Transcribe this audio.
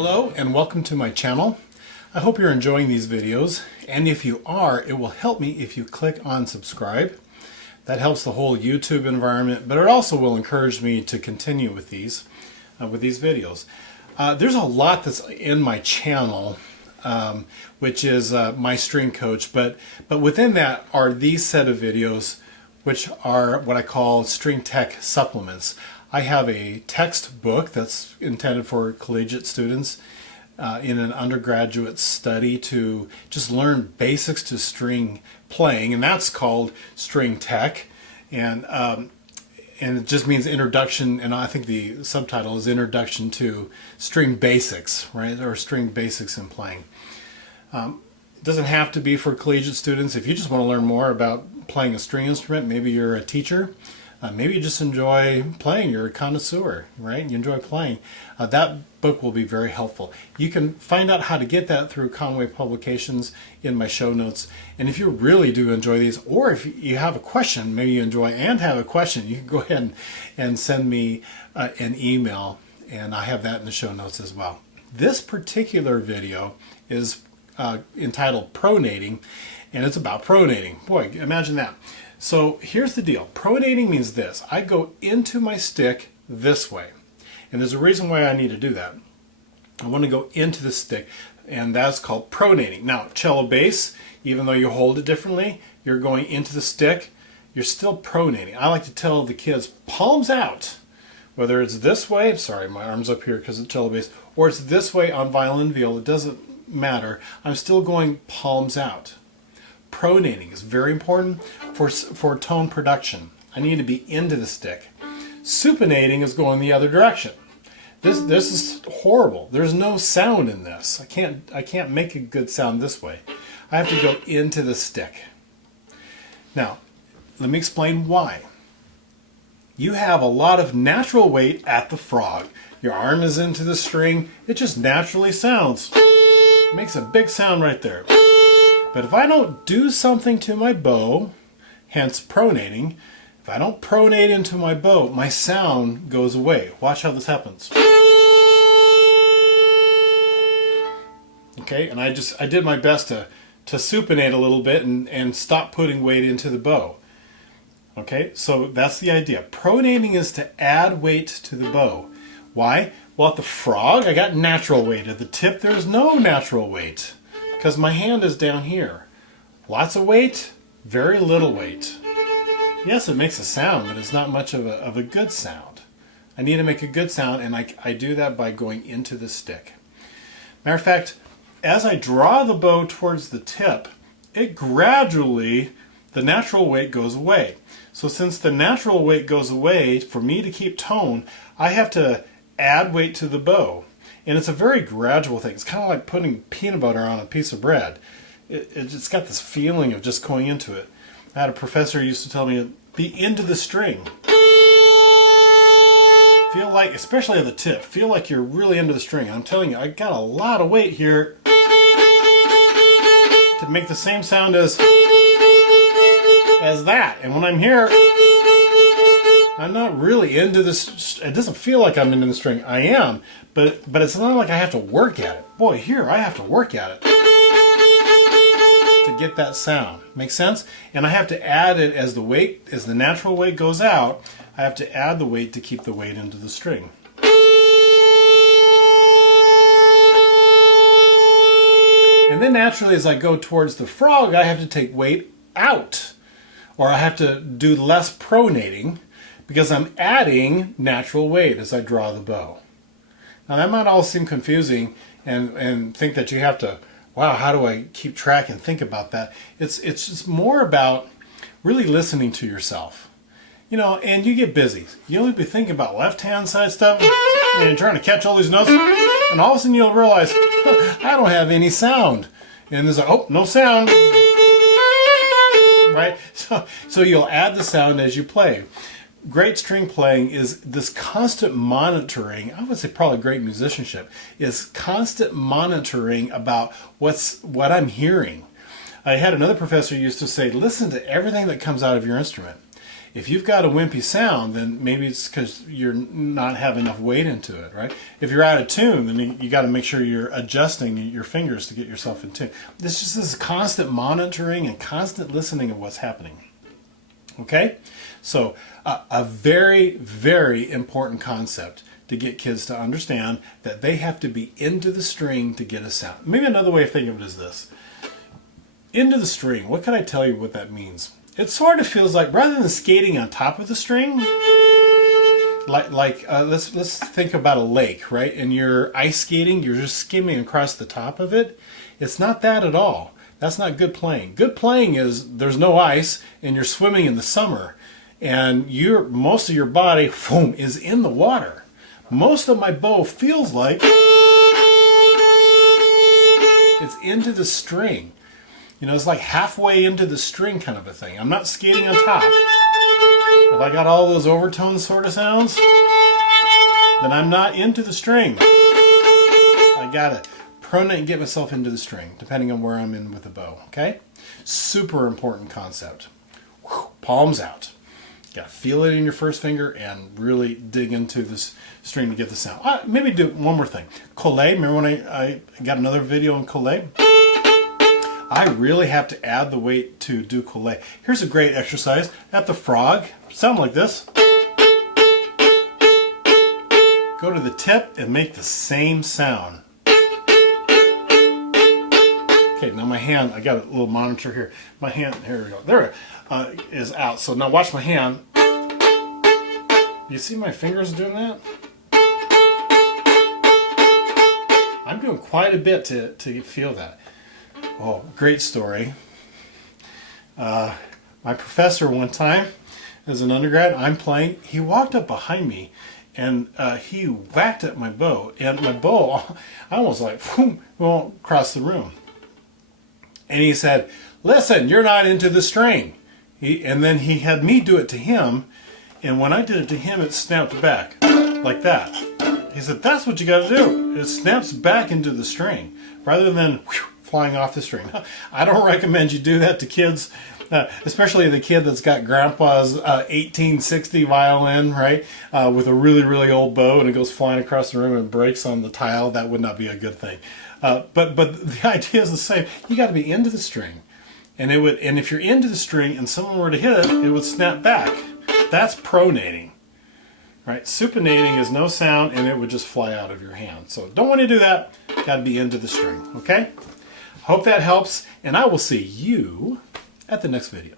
Hello and welcome to my channel. I hope you're enjoying these videos, and if you are, it will help me if you click on subscribe. That helps the whole YouTube environment, but it also will encourage me to continue with these videos. There's a lot that's in my channel, which is my string coach, but within that are these set of videos, which are what I call string tech supplements. I have a textbook that's intended for collegiate students in an undergraduate study to just learn basics to string playing, and that's called String Tech, and it just means introduction, and I think the subtitle is Introduction to String Basics, right, or String Basics in Playing. It doesn't have to be for collegiate students. If you just want to learn more about playing a string instrument, maybe you're a teacher, maybe you just enjoy playing, you're a connoisseur, right? You enjoy playing. That book will be very helpful. You can find out how to get that through Conway Publications in my show notes. And if you really do enjoy these, or if you have a question, maybe you enjoy and have a question, you can go ahead and send me an email, and I have that in the show notes as well. This particular video is entitled Pronating, and it's about pronating. Boy, imagine that. So here's the deal. Pronating means this. I go into my stick this way. And there's a reason why I need to do that. I want to go into the stick, and that's called pronating. Now, cello bass, even though you hold it differently, you're going into the stick, you're still pronating. I like to tell the kids, palms out. Whether it's this way, sorry, my arm's up here because of cello bass, or it's this way on violin, viola, it doesn't matter. I'm still going palms out. Pronating is very important for tone production. I need to be into the stick. Supinating is going the other direction. This is horrible. There's no sound in this. I can't make a good sound this way. I have to go into the stick. Now, let me explain why. You have a lot of natural weight at the frog. Your arm is into the string. It just naturally sounds. It makes a big sound right there. But if I don't do something to my bow, hence pronating, if I don't pronate into my bow, my sound goes away. Watch how this happens. Okay, and I did my best to supinate a little bit and stop putting weight into the bow. Okay, so that's the idea. Pronating is to add weight to the bow. Why? Well, at the frog, I got natural weight. At the tip, there's no natural weight, because my hand is down here. Lots of weight, very little weight. Yes, it makes a sound, but it's not much of a good sound. I need to make a good sound, and I do that by going into the stick. Matter of fact, as I draw the bow towards the tip, it gradually, the natural weight goes away. So since the natural weight goes away, for me to keep tone, I have to add weight to the bow. And it's a very gradual thing. It's kind of like putting peanut butter on a piece of bread. It's got this feeling of just going into it. I had a professor who used to tell me, be into the string. Feel like, especially at the tip, feel like you're really into the string. I'm telling you, I got a lot of weight here to make the same sound as that. And when I'm here, I'm not really into this. It doesn't feel like I'm into the string. I am, but it's not like I have to work at it. Boy, here I have to work at it to get that sound. Make sense? And I have to add it as the natural weight goes out. I have to add the weight to keep the weight into the string. And then naturally, as I go towards the frog, I have to take weight out, or I have to do less pronating, because I'm adding natural weight as I draw the bow. Now that might all seem confusing and think that you have to, wow, how do I keep track and think about that? It's just more about really listening to yourself. You know, and you get busy. You only be thinking about left-hand side stuff, and you're trying to catch all these notes, and all of a sudden you'll realize, I don't have any sound. And there's like, oh, no sound. Right? So you'll add the sound as you play. Great string playing is this constant monitoring. I would say probably great musicianship is constant monitoring about what I'm hearing. I had another professor who used to say, listen to everything that comes out of your instrument. If you've got a wimpy sound, then maybe it's because you're not having enough weight into it, right? If you're out of tune, then you got to make sure you're adjusting your fingers to get yourself in tune. This just this constant monitoring and constant listening of what's happening. Okay? So a very, very important concept to get kids to understand that they have to be into the string to get a sound. Maybe another way of thinking of it is this. Into the string, what can I tell you what that means? It sort of feels like, rather than skating on top of the string, let's think about a lake, right? And you're ice skating, you're just skimming across the top of it. It's not that at all. That's not good playing. Good playing is there's no ice and you're swimming in the summer and most of your body, boom, is in the water. Most of my bow feels like it's into the string. You know, it's like halfway into the string kind of a thing. I'm not skating on top. If I got all those overtone sort of sounds, then I'm not into the string. I gotta pronate and get myself into the string, depending on where I'm in with the bow, okay? Super important concept. Whew, palms out. You gotta feel it in your first finger and really dig into this string to get the sound. Maybe do one more thing. Collé, remember when I got another video on collé? I really have to add the weight to do collé. Here's a great exercise. At the frog, sound like this. Go to the tip and make the same sound. Okay, now my hand, I got a little monitor here. My hand, here we go. There it is out. So now watch my hand. You see my fingers doing that? I'm doing quite a bit to feel that. Oh, great story. My professor one time, as an undergrad, I'm playing, he walked up behind me and he whacked at my bow. And my bow, I almost like, whoom, went across the room. And he said, listen, you're not into the string. And then he had me do it to him. And when I did it to him, it snapped back like that. He said, that's what you got to do. It snaps back into the string rather than whew, flying off the string. I don't recommend you do that to kids, especially the kid that's got grandpa's 1860 violin, right, with a really, really old bow, and it goes flying across the room and breaks on the tile. That would not be a good thing. But the idea is the same. You got to be into the string, and if you're into the string and someone were to hit it, it would snap back. That's pronating. Right? Supinating is no sound and it would just fly out of your hand. So don't want to do that. Got to be into the string. Okay? Hope that helps, and I will see you at the next video.